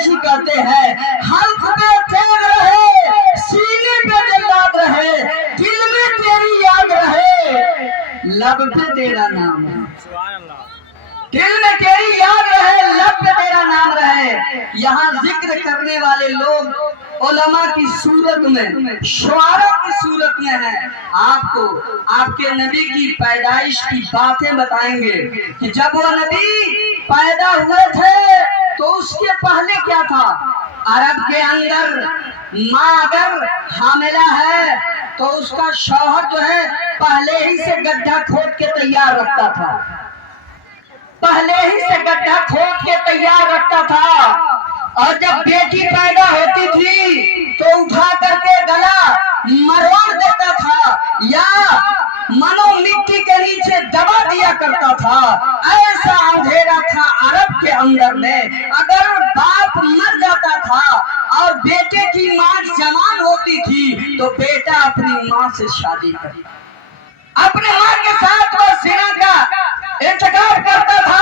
बेहोशी करते हैं। हल्क पे तेग रहे, सीने पे जल्लाद रहे, दिल में तेरी याद रहे, लब पे तेरा नाम है। दिल में तेरी याद रहे, लब पे तेरा नाम रहे। यहाँ जिक्र करने वाले लोग उलमा की सूरत में, शुआरा की सूरत में है। आपको आपके नबी की पैदाइश की बातें बताएंगे कि जब वो नबी पैदा हुए थे तो उसके पहले क्या था। अरब के अंदर माँ अगर हामिला है तो उसका शौहर जो है पहले ही से गड्ढा खोद के तैयार रखता था, पहले ही से गड्ढा खोद के तैयार रखता था। और जब बेटी पैदा होती थी तो उठा करके गला मरोड़ देता था या मनो मिट्टी के नीचे दबा दिया करता था। ऐसा अंधेरा था अरब के अंदर में। अगर बाप मर जाता था और बेटे की माँ जवान होती थी तो बेटा अपनी माँ से शादी करता, अपने माँ के साथ वो सिरा का इंतजार करता था।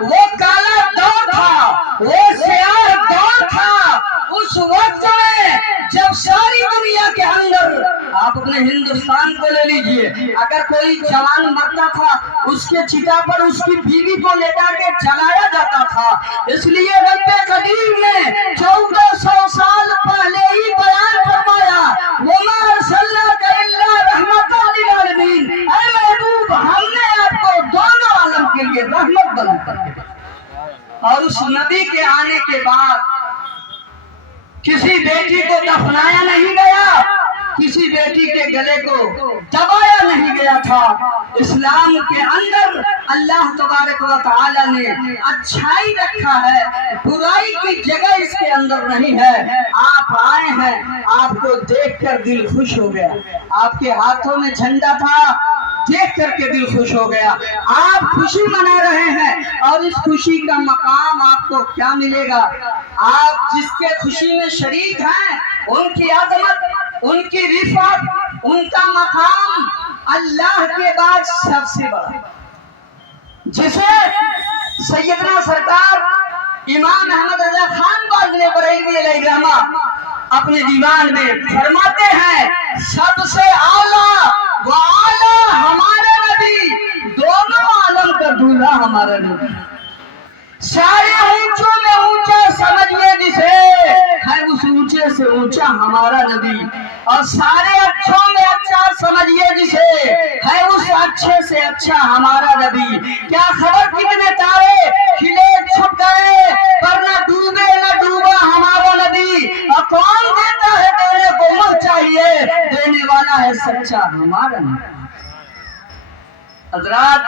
वो काला दौर था, वो सियाह दौर था। उस वक्त में जब सारी दुनिया के अंदर, आप अपने हिंदुस्तान को ले लीजिए, अगर कोई जवान मरता था उसके चिता पर उसकी बीवी को लेटा के जलाया जाता था। इसलिए रब्बे कदीर ने 1400 साल पहले ही बयान फरमाया, वमा अरसलनाका इल्ला रहमतन लिल आलमीन, ऐ महबूब हमने आपको दोनों आलम के लिए रहमत बना कर भेजा। और उस नबी के आने के बाद किसी बेटी को दफनाया नहीं गया, किसी बेटी के गले को दबाया नहीं गया था। इस्लाम के अंदर अल्लाह तबारक व तआला ने अच्छाई रखा है, बुराई की जगह इसके अंदर नहीं है। आप आए हैं, आपको देखकर दिल खुश हो गया। आपके हाथों में झंडा था, देख करके दिल खुश हो गया। आप खुशी मना रहे हैं और इस खुशी का मकाम आपको क्या मिलेगा। आप जिसके खुशी में शरीक हैं उनकी अजमत, उनकी रिफत, उनका मकाम अल्लाह के बाद सबसे बड़ा, जिसे सैयदना सरकार इमाम अहमद रजा खान बाज़ बरेलवी अलैहिर्रहमा अपने दीवान में फरमाते हैं, सबसे आला व आला हमारे नबी, दोनों आलम का दूल्हा हमारा नबी। सारे ऊंचों में ऊंचा समझिए जिसे, है उस ऊंचे से ऊंचा हमारा नबी। और सारे अच्छों में अच्छा समझिए जिसे, है उस अच्छे से अच्छा हमारा नबी। क्या खबर कितने तारे खिले छुप गए, पर न डूबे न डूबा हमारा नबी। और कौन देता है देने को मत चाहिए, देने वाला है सच्चा हमारा नबी। हजरात,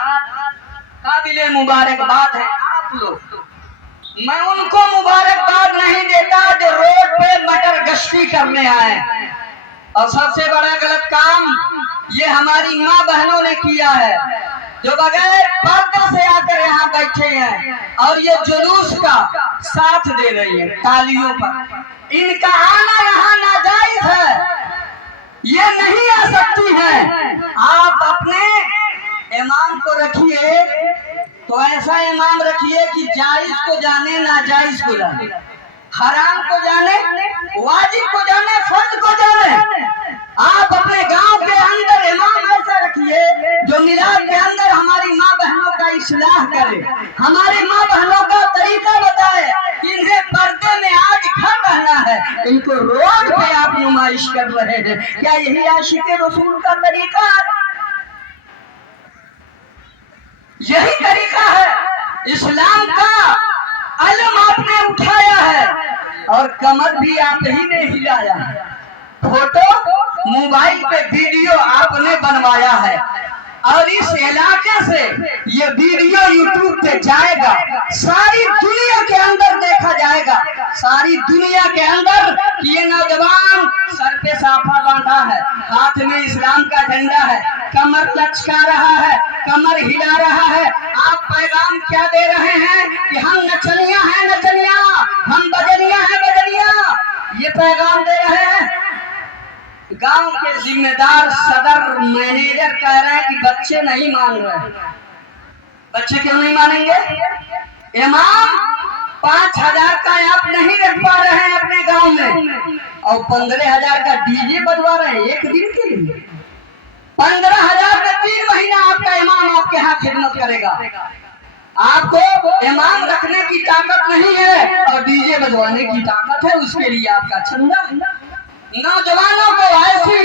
काबिले मुबारकबाद है आप लोग। मैं उनको मुबारकबाद नहीं देता जो रोड पे मटर गश्ती करने आए। और सबसे बड़ा गलत काम ये हमारी माँ बहनों ने किया है, जो बगैर पर्दा से आकर यहाँ बैठे हैं और ये जुलूस का साथ दे रही है तालियों पर। इनका आना यहाँ नाजायज है, ये नहीं आ सकती है। आप अपने इमाम को रखिए तो ऐसा इमाम रखिए कि जायज को जाने, नाजायज को जाने, हराम को जाने, वाजिब को जाने, फर्ज को जाने। आप अपने गांव के अंदर इमाम ऐसा रखिए जो मिलाद के अंदर हमारी माँ बहनों का इस्लाह करे, हमारी माँ बहनों का तरीका बताए। इन्हें पर्दे में आज घर रहना है, इनको रोड पे आप नुमाइश कर रहे हैं। क्या यही आशिक रसूल का तरीका है? यही तरीका है। इस्लाम का अलम आपने उठाया है और कमर भी आप ही ने हिलाया है। फोटो मोबाइल पे वीडियो आपने बनवाया है और इस इलाके से ये वीडियो यूट्यूब पे जाएगा, सारी दुनिया के अंदर देखा जाएगा, सारी दुनिया के अंदर। ये नौजवान सर पे साफा बांधा है, हाथ में इस्लाम का झंडा है, कमर लचका रहा है, कमर हिला रहा है। आप पैगाम क्या दे रहे हैं कि हम नचनिया हैं, नचनिया, हम बजनिया हैं, बजनिया, ये पैगाम दे रहे हैं। गांव के जिम्मेदार सदर मैनेजर कह रहे हैं कि बच्चे नहीं मान रहे। बच्चे क्यों नहीं मानेंगे? इमाम 5,000 का आप नहीं रख पा रहे हैं अपने गांव में और 15,000 का डीजे बजवा रहे हैं एक दिन के लिए। 15,000 का 3 महीना आपका इमाम आपके यहाँ खिदमत करेगा। आपको इमाम रखने की ताकत नहीं है और डीजे बजवाने की ताकत है, उसके लिए आपका चंदा। नौजवानों को ऐसी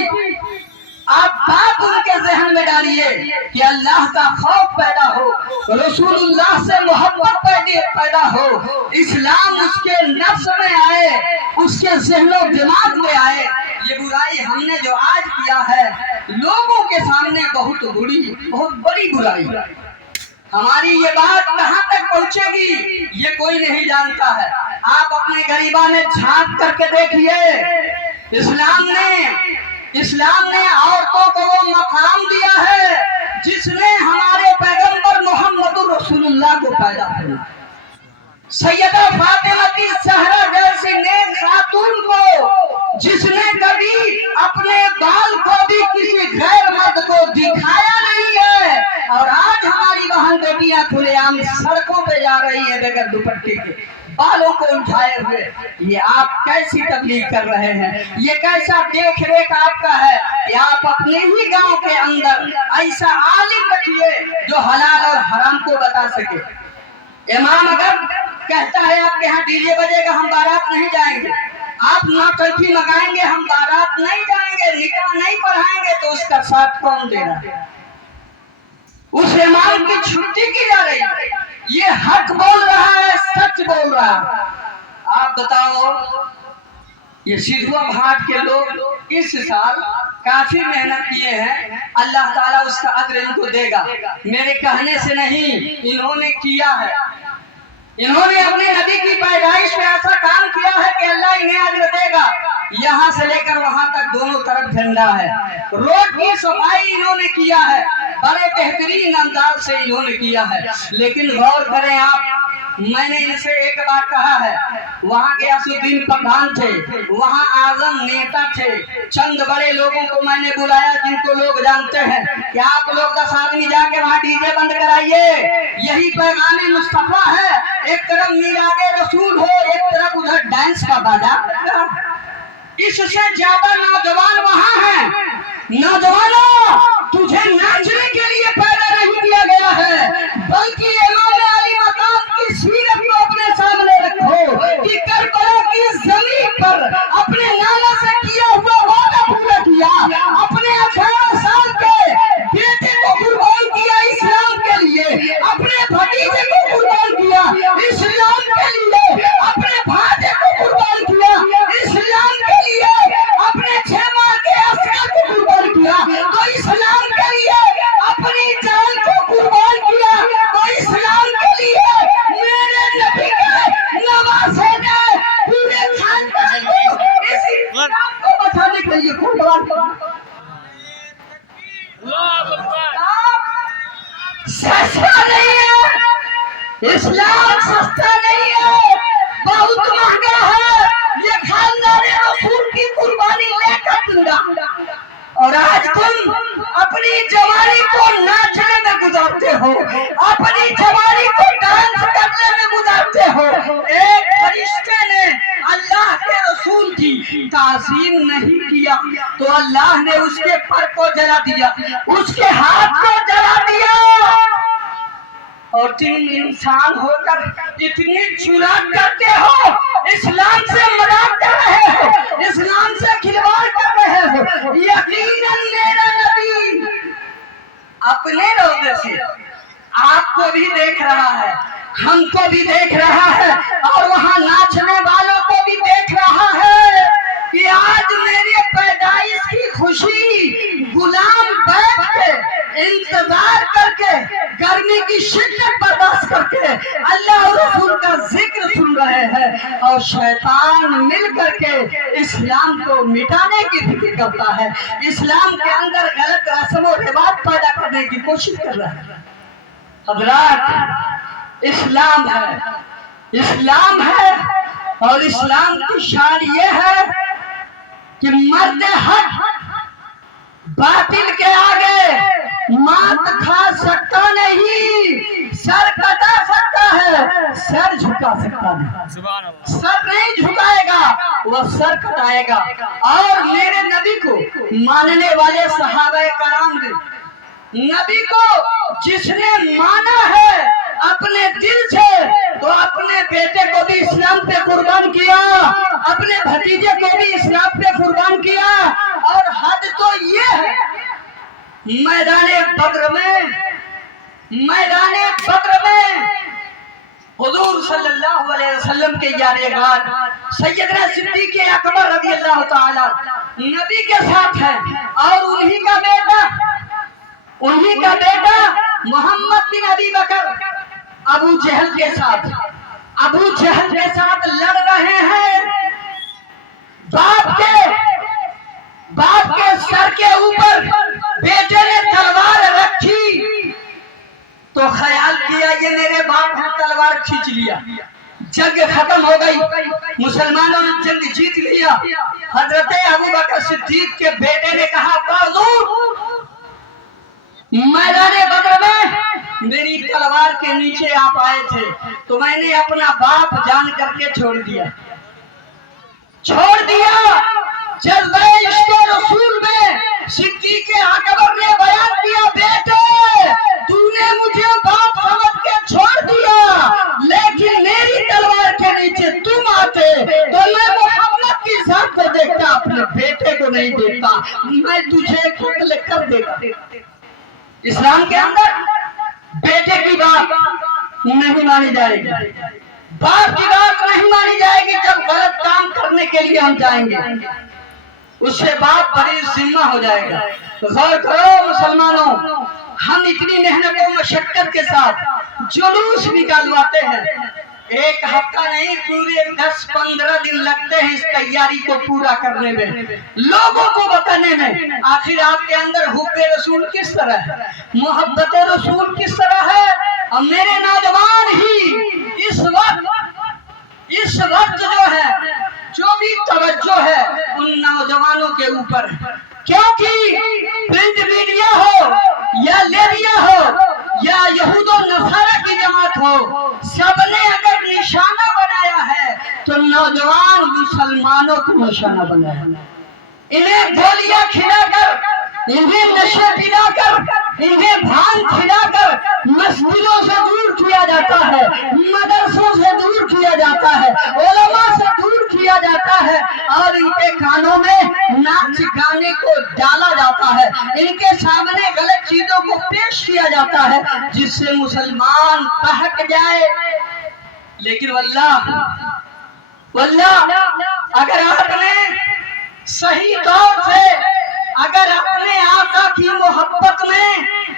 आप बात उनके जहन में डालिए कि अल्लाह का खौफ पैदा हो, रसूलुल्लाह से मोहब्बत पैदा हो, इस्लाम उसके नफ्स में आए, उसके ज़हनो दिमाग में आए। ये बुराई हमने जो आज किया है लोगों के सामने बहुत बड़ी बुराई। हमारी ये बात कहाँ तक पहुँचेगी ये कोई नहीं जानता है। आप अपने गरीबा में झांक करके देखिए, इस्लाम ने औरतों को वो मकाम दिया है जिसने हमारे पैगंबर मोहम्मद रसूलुल्लाह को पैदा किया। सैयदा फातिमा की सहरा जैसी नेक खातून को जिसने कभी अपने बाल को भी किसी गैर मर्द को दिखाया नहीं है, और आज हमारी बहन बेटियां खुलेआम सड़कों पे जा रही है बगैर दुपट्टे के, बालों को उठाए हुए। ये आप कैसी तबलीग कर रहे हैं? ये कैसा देख रेख आपका है? या आप अपने ही गांव के अंदर ऐसा आलिम रखिए जो हलाल और हराम को बता सके। इमाम अगर कहता है आपके यहाँ डीजे बजेगा हम बारात नहीं जाएंगे, आप नौटंकी लगाएंगे हम बारात नहीं जाएंगे, निकाह नहीं पढ़ाएंगे, तो उसका साथ कौन दे रहा है? उस इमाम की छुट्टी की जा रही है। ये हक बोल रहा है, सच बोल रहा है। आप बताओ, ये सिधुआ घाट के लोग इस साल काफी मेहनत किए हैं, अल्लाह ताला उसका अज्र इनको देगा। मेरे कहने से नहीं, इन्होंने किया है। इन्होंने अपने नबी की पैदाइश में ऐसा काम किया है कि अल्लाह इन्हें अज्र देगा। यहाँ से लेकर वहां तक दोनों तरफ झंडा है। रोड की सफाई इन्होंने किया है, बड़े बेहतरीन अंदाज से इन्होंने किया है। लेकिन गौर करें आप, मैंने इनसे एक बार कहा है, वहाँ के असुद्दीन पठान थे, वहाँ आजम नेता थे, चंद बड़े लोगों को मैंने बुलाया जिनको लोग जानते हैं कि आप लोग 10 आदमी जाके वहाँ डीजे बंद कराइए। यही पैगाम मुस्तफा है, एक तरफ मीरागे रसूल हो, एक तरफ उधर डांस का बाजार। इससे ज्यादा नौजवान वहाँ हैं। नौजवानों, तुझे नाचने के लिए पैदा नहीं किया गया है, बल्कि इमाम अली मकाम की सीरत को अपने सामने रखो कि करबला की जमीन पर अपने नाना से किया हुआ वादा पूरा किया, अपने 18 साल के बेटे को कुर्बान किया इस्लाम के लिए, अपने भतीजे को कुर्बान किया इस्लाम के लिए, अपने भांजे को कुर्बान किया इस्लाम के लिए, अपने 6 माह के असगर को कुर्बान किया, तो इस्लाम के लिए अपनी जान को कुर्बान किया, तो इस्लाम के लिए मेरे नबी के नवासे ने पूरे खानदान को इस इस्लाम को बचाने के लिए कुर्बान किया। सस्ता नहीं है, इस्लाम सस्ता नहीं है, बहुत महंगा है। ये खानदान रसूल की कुर्बानी लेकर दूंगा। और आज तुम अपनी जवानी को नाचने में गुजारते हो, अपनी जवानी को डांस करने में गुजारते हो। एक फरिश्ते ने अल्लाह के रसूल की ताज़ीम नहीं किया तो अल्लाह ने उसके पर को जला दिया, उसके हाथ को जला दिया। और तुम इंसान होकर इतनी जुरात करते हो, इस्लाम से मजाक कर रहे हो, इस्लाम से खिलवाड़ कर रहे हो। यकीनन मेरा नबी अपने रोज़े से आपको भी देख रहा है, हमको भी देख रहा है, और वहाँ नाचने वालों को भी देख रहा है कि आज मेरे पैदाइश की खुशी गुलाम बैठ के इंतजार करके, गर्मी की शिद्दत बर्दाश्त करके अल्लाह और रसूल का जिक्र सुन रहे हैं, और शैतान मिल करके इस्लाम को मिटाने की फिक्र करता है, इस्लाम के अंदर गलत रस्म और रिवाज पैदा करने की कोशिश कर रहा है। हज़रात, इस्लाम है, इस्लाम है, और इस्लाम की शान ये है कि मर्द हक बातिल के आगे मात खा सकता नहीं, सर कटा सकता है, सर झुका झुका सकता नहीं, सर नहीं झुकाएगा, वो सर कटाएगा। और मेरे नबी को मानने वाले सहाबा कराम ने, नबी को जिसने माना है अपने दिल से, तो अपने बेटे को भी इस्लाम पे कुर्बान किया, अपने भतीजे को भी इस्लाम पे कुर्बान किया। और हद तो ये है, मैदाने बद्र में हुजूर सल्लल्लाहु अलैहि वसल्लम के यारेगार सैयदना सिद्दीक़ अकबर रज़ी अल्लाह ताला नबी के साथ है, और उन्हीं का बेटा मोहम्मद बिन अबी बकर अबू जहल के साथ लड़ रहे हैं। बाप के सर के ऊपर बेटे ने तलवार रखी, तो ख्याल किया ये मेरे बाप ने तलवार खींच लिया, जंग खत्म हो गई, मुसलमानों ने जंग जीत लिया। हजरत अबू बकर सिद्दीक के बेटे ने कहा, मैदाने बद्र में मेरी तलवार के नीचे आप आए थे, तो मैंने अपना बाप जान करके छोड़ दिया। जज्बे इश्क़े रसूल में सिद्दीक़ अकबर ने बयान किया, बेटे तूने मुझे बाप समझ के छोड़ दिया, लेकिन मेरी तलवार के नीचे तुम आते तो मैं मोहम्मद की जात को देखता, अपने बेटे को नहीं देखता, मैं तुझे कत्ल कर देता। इस्लाम के अंदर बेटे की बात नहीं मानी जाएगी, बाप की बात नहीं मानी जाएगी। जब गलत काम करने के लिए हम जाएंगे, उससे बाप बड़ी जिम्मा हो जाएगा। तो गौर करो मुसलमानों, हम इतनी मेहनत और मशक्कत के साथ जुलूस निकालवाते हैं, एक हफ्ता नहीं पूरे 10-15 दिन लगते हैं इस तैयारी को पूरा करने में, लोगों को बताने में। आखिर आपके अंदर हुब्बे रसूल किस तरह है, मोहब्बत रसूल किस तरह है। और मेरे नौजवान ही इस वक्त जो भी तवज्जो है उन नौजवानों के ऊपर, क्योंकि प्रिंट मीडिया हो या लेबिया हो या यहूद और नसारा की जमात हो, सबने अगर निशाना बनाया है तो नौजवान मुसलमानों को निशाना बनाया है। इन्हें गोलियां खिलाकर, इन्हें नशे पिलाकर, इन्हें भांग खिलाकर मस्जिदों से दूर किया जाता है, मदरसों से दूर किया जाता है, उलमा से दूर किया जाता है, और इनके कानों में नाच गाने को डाला जाता है, इनके सामने गलत चीजों को पेश किया जाता है, जिससे मुसलमान बहक जाए। लेकिन वल्लाह अगर आपने सही तौर से, अगर अपने आका की मोहब्बत में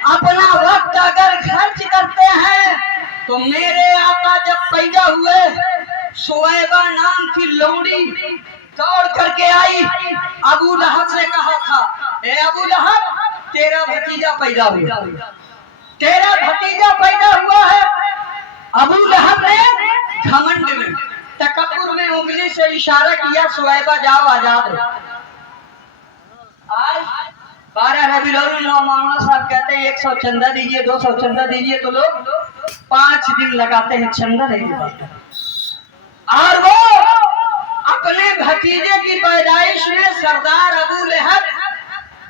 अपना वक्त अगर खर्च करते हैं, तो मेरे आका जब पैदा हुए, सुवैबा नाम की लौंडी दौड़ करके आई, अबू लहब से कहा था, ए अबू लहब तेरा भतीजा पैदा हुआ, तेरा भतीजा पैदा हुआ है। अबू लहब ने घमंड में, तकब्बुर में उंगली से इशारा किया, सुवैबा जाओ आजाद हो। आज 12 रबीउल अव्वल मौलाना साहब कहते हैं 100 चंदा दीजिए, 200 चंदा दीजिए, तो लोग 5 दिन लगाते हैं चंदा नहीं देते। और वो अपने भतीजे की पैदाइश में सरदार अबू लहब,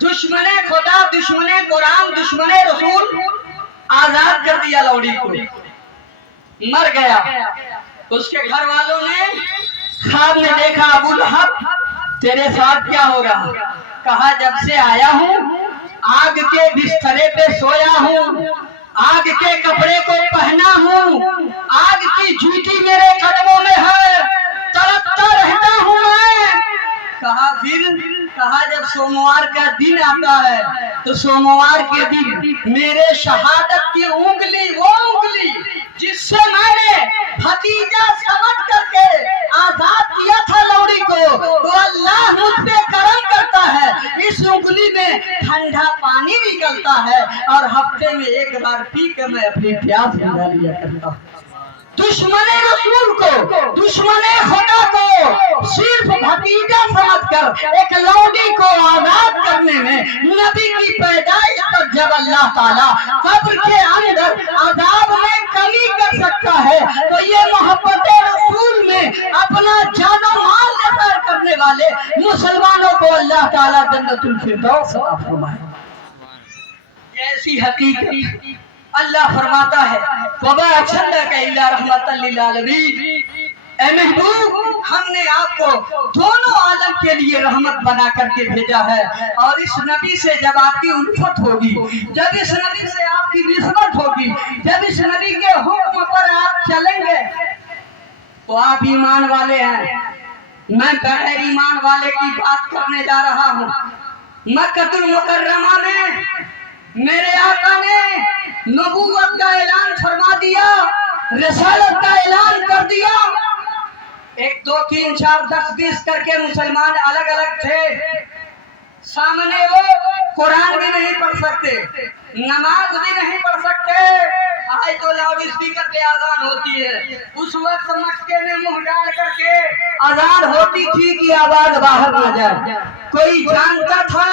दुश्मने खुदा, दुश्मने कुरान, दुश्मने रसूल, आजाद कर दिया लौड़ी को, मर गया। उसके घर वालों ने ख्वाब में देखा, अबू लहब तेरे साथ क्या हो रहा? कहा जब से आया हूँ आग के बिस्तरे पे सोया हूँ, आग के कपड़े को पहना हूँ, आग की जूती मेरे कदमों में है, तड़पता रहता हूँ मैं। कहा फिर? कहा जब सोमवार का दिन आता है तो सोमवार के दिन मेरे शहादत की उंगली, वो उंगली जिससे मैंने भतीजा समझ करके आजाद किया था लौड़ी को, तो अल्लाह मुझ पे करम करता है, इस उंगली में ठंडा पानी निकलता है, और हफ्ते में एक बार पी कर मैं अपनी प्यास बुझा लिया करता हूँ। दुश्मने रसूल को, दुश्मने खुदा को सिर्फ भतीजा समझकर एक लौंडी को आजाद करने में, नबी की पैदाइश तक जब अल्लाह ताला कब्र के अंदर अजाब में कमी कर सकता है, तो ये मोहब्बत मुसलमानों को अल्लाह ताला जन्नतुल फिरदौस अता फरमाए। ऐसी हकीकत अल्लाह फरमाता है वमा अर्सलनाका इल्ला रहमतल लिल आलमीन, ऐ महबूब हमने आपको दोनों आलम के लिए रहमत बना करके भेजा है। और इस नबी से जब आपकी उल्फत होगी, जब इस नबी से आपकी निस्बत होगी, जब इस नबी के हुक्म पर आप चलेंगे तो आप ईमान वाले हैं। मैं बगैर ईमान वाले की बात करने जा रहा हूँ। मक्कतुल मुकर्रमा में मेरे आका ने नबूवत का ऐलान फरमा दिया, रिसालत का ऐलान कर दिया। 1 2 3 4 10 20 करके मुसलमान अलग अलग थे। सामने वो कुरान भी नहीं पढ़ सकते, नमाज भी नहीं पढ़ सकते। आज तो लाउड स्पीकर पे अजान होती है, उस वक्त मक्के में मुंह डाल करके अजान होती थी कि आवाज बाहर न जाए। कोई जानता था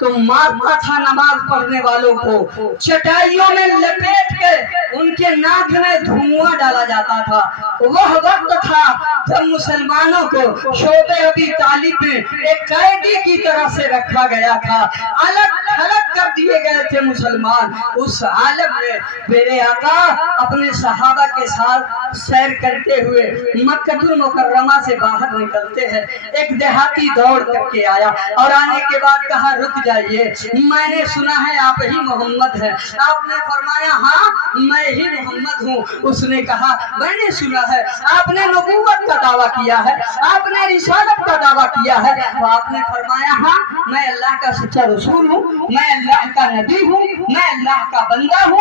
तो मारता था नमाज पढ़ने वालों को, चटाइयों में लपेट के उनके नाक में धुआं डाला जाता था। वह वक्त था जब मुसलमानों को शोबे अबी तालिब में एक कैदी की तरह से रखा गया था, अलग अलग कर दिए गए थे मुसलमान। उस आलम में मेरे आका अपने सहाबा के साथ सैर करते हुए मक्कतुल मुकर्रमा से बाहर निकलते हैं। एक देहाती दौड़ करके आया और आने के बाद कहा रुक जाइए, मैंने सुना है आप ही मोहम्मद हैं। आपने फरमाया हाँ मैं ही मोहम्मद हूँ। उसने कहा मैंने सुना है आपने नबूवत का दावा किया है, आपने रिसालत का दावा किया है। तो आपने फरमाया हाँ मैं अल्लाह का सच्चा रसूल हूँ, मैं अल्लाह का नबी हूँ, मैं अल्लाह का बंदा हूँ।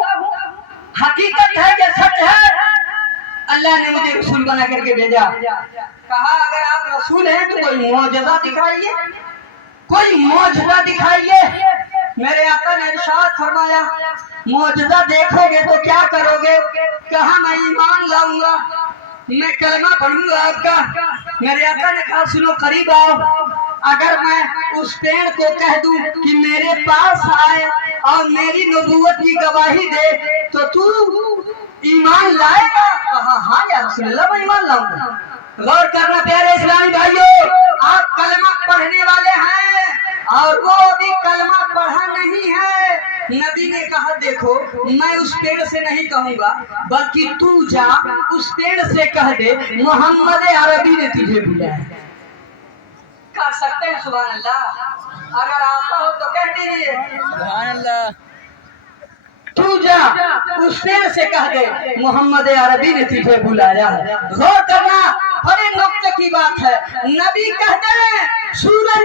हकीकत है कि सच है, अल्लाह ने मुझे रसूल बना करके भेजा। कहा अगर आप रसूल हैं तो कोई मौजज़ा दिखाइए, कोई मौजज़ा दिखाइए। मेरे आका ने इरशाद फरमाया मौजज़ा देखोगे तो क्या करोगे? कहा मैं ईमान लाऊंगा, मैं कलमा पढ़ूंगा आपका। मेरे आका ने कहा सुनो करीब आओ, अगर मैं उस पेड़ को कह दूं कि मेरे पास आए और मेरी नबूवत की गवाही दे तो तू ईमान लाएगा? कहा हाँ या रसूल अल्लाह मैं ईमान लाऊंगा। गौर करना प्यारे इस्लामी भाइयों, आप कलमा पढ़ने वाले हैं और वो अभी कलमा पढ़ा नहीं है। नबी ने कहा देखो मैं उस पेड़ से नहीं कहूंगा, बल्कि तू जा उस पेड़ से कह दे मोहम्मद अरबी ने तुझे बुलाया। कह सकते हैं सुभान अल्लाह? अगर आता हो तो कह दीजिए सुभान अल्लाह। तू जा उस पेड़ से कह दे मोहम्मद अरबी ने तुझे बुलाया है। गौर करना बड़े नुक्ते की बात है। नबी कहते हैं सूरज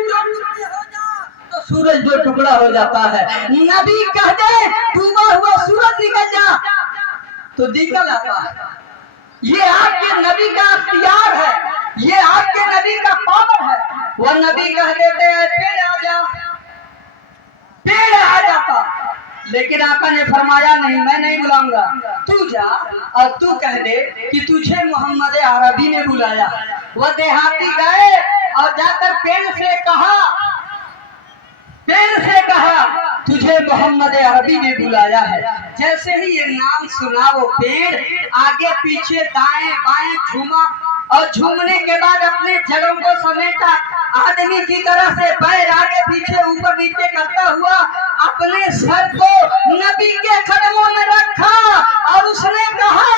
तो सूरज दो टुकड़ा हो जाता है। नबी कह दे डूबा हुआ सूरज निकल जा तो निकल आता है। ये आपके नबी का अख्तियार है, ये आपके नबी का पावर है। वह नबी कह देते हैं पेड़ आ जा, पेड़ आ जाता। लेकिन आका ने फरमाया नहीं मैं नहीं बुलाऊंगा, तू जा और तू कह दे कि तुझे मोहम्मद अरबी ने बुलाया। वह देहाती गए और जाकर पेड़ से कहा तुझे मोहम्मद अरबी ने बुलाया है। जैसे ही ये नाम सुना वो पेड़ आगे पीछे दाएं बाएं झूमा और झूमने के बाद अपने जड़ों को समेटा, आदमी की तरह से पैर आगे पीछे ऊपर नीचे करता हुआ अपने सर को नबी के कदमों में रखा और उसने कहा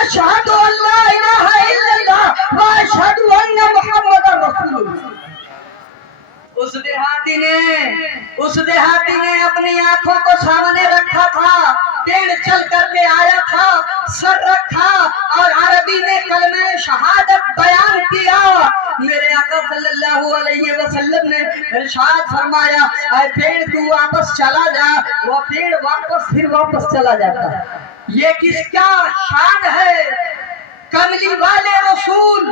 अशहदु अल्ला इलाहा इल्लल्लाह व अशहदु अन्ना मुहम्मदर रसूलुल्लाह। उस देहाती ने अपनी आंखों को सामने रखा था, पेड़ चल करके आया था, सर रखा और अरबी ने कलमे शहादत बयान किया। मेरे आका सल्लल्लाहु अलैहि वसल्लम ने इरशाद फरमाया ऐ पेड़ तू वापस चला जा। वो पेड़ फिर वापस चला जाता है। ये किसका शान है? कमली वाले रसूल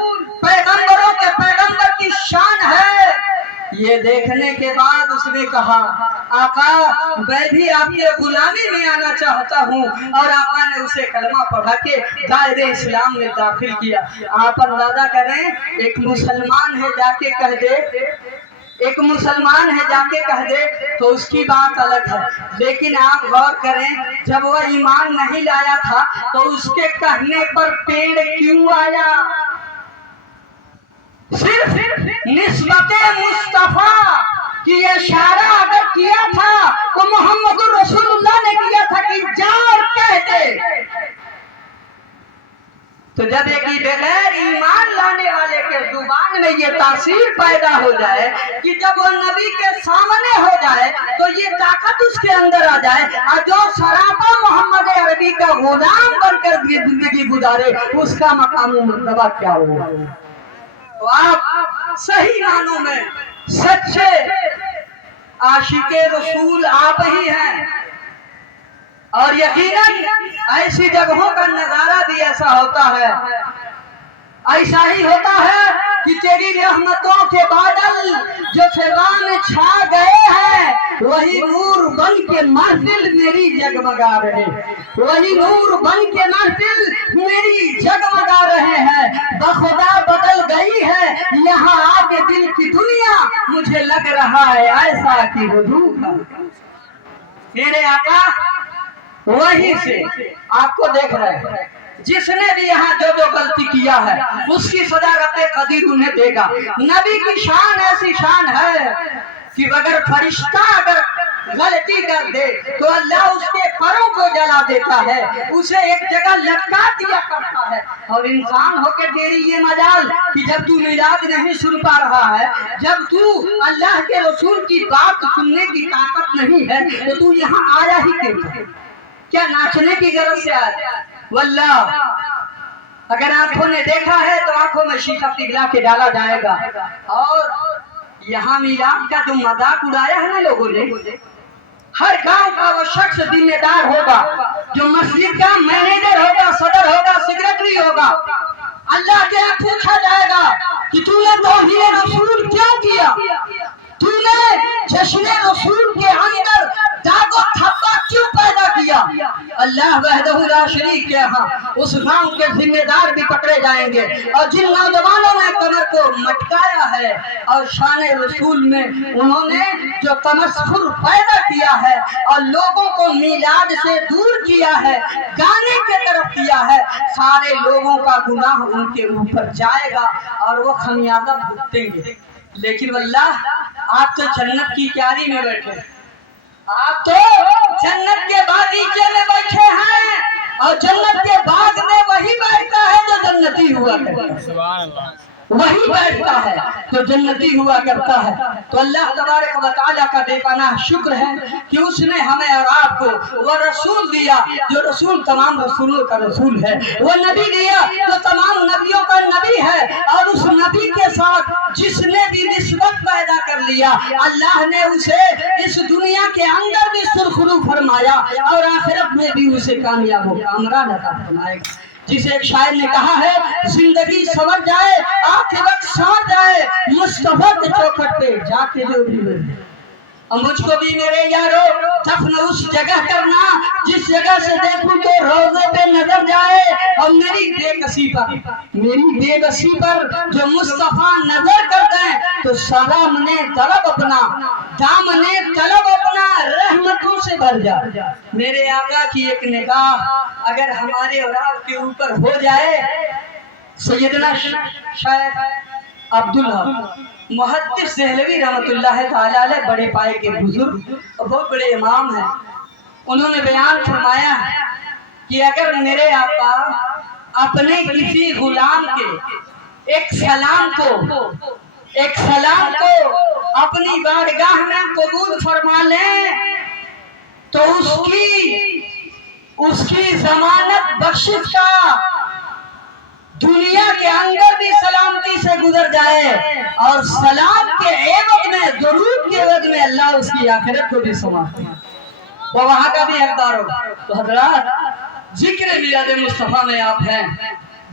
पैगंबरों के पैगंबर की शान है। ये देखने के बाद उसने कहा आका मैं भी आपके गुलामी में आना चाहता हूँ। और आका ने उसे कलमा पढ़ा के दायरे इस्लाम में दाखिल किया। आप अंदाजा करें एक मुसलमान है जाके कह दे, एक मुसलमान है जाके कह दे तो उसकी बात अलग है। लेकिन आप गौर करें जब वह ईमान नहीं लाया था तो उसके कहने पर पेड़ क्यों आया? صرف نسبت مصطفیٰ کی اشارہ اگر کیا تھا تو محمد رسول اللہ نے کیا تھا کہ جار کہتے. تو جب ایک بغیر ایمان لانے والے کے زبان میں یہ تاثیر پیدا ہو جائے کہ جب وہ نبی کے سامنے ہو جائے تو یہ طاقت اس کے اندر آ جائے اور جو سراپا محمد عربی کا غلام بن کر زندگی گزارے اس کا مقام و مرتبہ کیا ہوگا. تو آپ صحیح معنوں میں سچے عاشق رسول آپ ہی ہیں. اور یقیناً ایسی جگہوں کا نظارہ بھی ایسا ہوتا ہے، ایسا ہی ہوتا ہے کہ تیری رحمتوں کے بادل جو فضا میں چھا گئے ہیں وہی نور بن کے محفل میری جگمگا رہے، وہی نور بن کے محفل میری جگمگا رہے ہیں. بخدا بدل گئی ہے یہاں آگے دل کی دنیا، مجھے لگ رہا ہے ایسا کہ وہ دھوپ میرے آقا وہی سے آپ کو دیکھ رہے ہیں. جس نے بھی یہاں جو جو غلطی کیا ہے اس کی سزا رب قدیر انہیں دے گا. نبی کی شان ایسی شان ہے کہ اگر فرشتہ اگر غلطی کر دے تو اللہ اس کے پروں کو جلا دیتا ہے، اسے ایک جگہ لٹکا دیا کرتا ہے. اور انسان ہو کے تیری یہ مجال کہ جب تو میلاد نہیں سن پا رہا ہے، جب تو اللہ کے رسول کی بات سننے کی طاقت نہیں ہے تو تو یہاں آیا ہی کیوں؟ کیا ناچنے کی غرض سے آیا؟ واللہ اگر آنکھوں نے دیکھا ہے تو آنکھوں میں شیشہ پگھلا کے ڈالا جائے گا. اور یہاں میلاد کا جو مذاق اڑایا ہے نا لوگوں نے، ہر گاؤں کا وہ شخص ذمہ دار ہوگا، جو مسجد کا مینیجر ہوگا، صدر ہوگا، سیکرٹری ہوگا. اللہ کے یہاں پوچھا جائے گا کہ تو نے توحید رسول کیوں کیا، تو نے جشن رسول کے اندر داغ و تھپا کیوں پیدا کیا. اللہ وحدہ لا شریک کے ہاں اس گاؤں کے ذمہ دار بھی پکڑے جائیں گے. اور جن نوجوانوں نے کمر کو مٹکایا ہے اور شان رسول میں انہوں نے جو تمسخر پیدا کیا ہے اور لوگوں کو میلاد سے دور کیا ہے، گانے کی طرف کیا ہے، سارے لوگوں کا گناہ ان کے اوپر جائے گا اور وہ خمیازہ بھگتیں گے. لیکن واللہ آپ تو جنت کی کیاری میں بیٹھے، آپ تو جنت کے باغیچے میں بیٹھے ہیں اور جنت کے باغ میں وہی بیٹھتا ہے جو جنتی ہوا کرتا ہے. سبحان اللہ. وہی بیٹھتا ہے جو جنتی ہوا کرتا ہے. تو اللہ تبارک و تعالیٰ کا بے پناہ شکر ہے کہ اس نے ہمیں اور آپ کو وہ رسول دیا جو رسول تمام رسولوں کا رسول ہے، وہ نبی دیا جو تمام نبیوں کا نبی ہے. اور اس نبی کے ساتھ جس نے بھی نسبت پیدا کر لیا اللہ نے اسے اس دنیا کے اندر بھی سرخرو فرمایا اور آخرت میں بھی اسے کامیاب و کامران عطا فرمائے گا. جسے ایک شاعر نے کہا ہے زندگی سنور جائے عاقبت سنور جائے مصطفیٰ کے چوکھٹ پہ جا کے جو بھی ملے. اور مجھ کو بھی میرے یارو دفن اس جگہ کرنا جس جگہ سے دیکھوں تو روزے پہ نظر جائے اور میری بے بسی پر جو مصطفیٰ نظر کر دیں تو سلامنے طلب اپنا دامنے طلب اپنا رحمتوں سے بھر جائے. میرے آقا کی ایک نگاہ اگر ہمارے اور آپ کے اوپر ہو جائے. سیدنا شیخ عبداللہ محدث دہلوی رحمت اللہ تعالی علیہ بڑے پائے کے بزرگ اور بہت بڑے امام ہیں، انہوں نے بیان فرمایا کہ اگر میرے آقا اپنے کسی غلام کے ایک سلام کو اپنی بارگاہ میں قبول فرما لیں تو اس کی ضمانت بخشش کا دنیا کے اندر بھی سلامتی سے گزر جائے اور سلام کے عوض میں درود کے عوض میں اللہ اس کی آخرت کو بھی سنوارتے ہیں، وہ وہاں کا بھی حقدار ہوگا. تو حضرات ذکر میلاد مصطفیٰ میں آپ ہیں،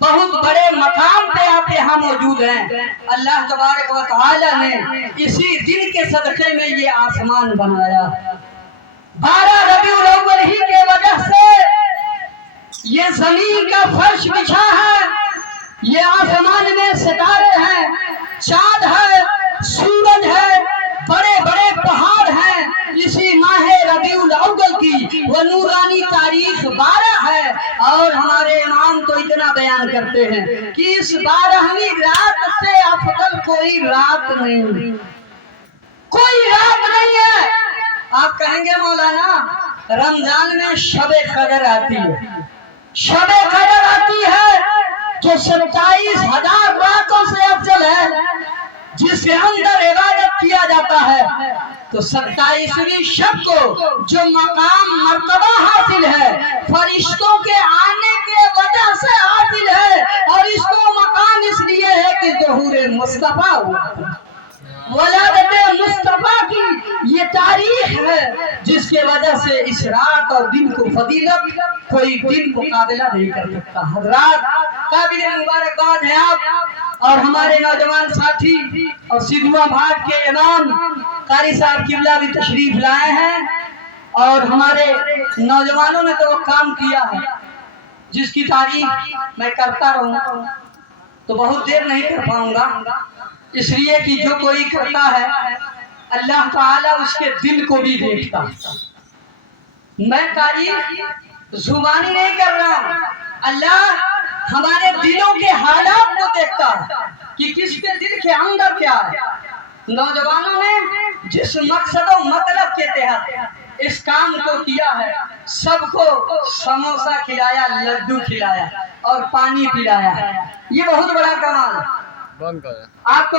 بہت بڑے مقام پہ آپ یہاں موجود ہیں. اللہ تبارک و تعالی نے اسی دن کے صدقے میں یہ آسمان بنایا. 12 ربیع الاول ہی کے وجہ سے یہ زمین کا فرش بچھا ہے، یہ آسمان میں ستارے ہیں، چاند ہے، سورج ہے، بڑے بڑے پہاڑ ہیں. اسی ماہ ربیع الاول کی وہ نورانی تاریخ 12 ہے اور ہمارے امام इमाम तो इतना बयान करते हैं कि इस 12वीं रात से अफजल कोई रात नहीं, कोई रात नहीं है। आप कहेंगे मौलाना रमजान में शबे कदर आती है, शबे कदर आती है जो 27,000 रातों से अफजल है, जिसके अंदर इबादत किया जाता है। तो 27वीं शब को जो मकाम मर्तबा हासिल है फरिश्तों के आने के वजह से हासिल है, और इसको मकाम इसलिए है कि ज़ुहूर मुस्तफा हुआ, वलादत मुस्तफा की ये तारीख है जिसके वजह से इस रात और दिन को फजीलत कोई दिन मुकाबला नहीं कर सकता। हजरात काबिल मुबारकबाद है आप और हमारे नौजवान साथी और सिद्धुआ भाट के इमाम कारी साहब किबला भी तशरीफ लाए हैं, और हमारे नौजवानों ने तो वो काम किया है जिसकी तारीफ मैं करता रहूं तो बहुत देर नहीं कर पाऊंगा, इसलिए कि जो कोई करता है अल्लाह ताला उसके दिल को भी देखता। मैं तारीफ जुबानी नहीं कर रहा, अल्लाह हमारे दिलों के हालात को देखता है कि किसके दिल के अंदर क्या है। नौजवानों ने जिस मकसद और मतलब के तहत इस काम को किया है, सबको समोसा खिलाया, लड्डू खिलाया और पानी पिलाया, ये बहुत बड़ा कमाल। आपको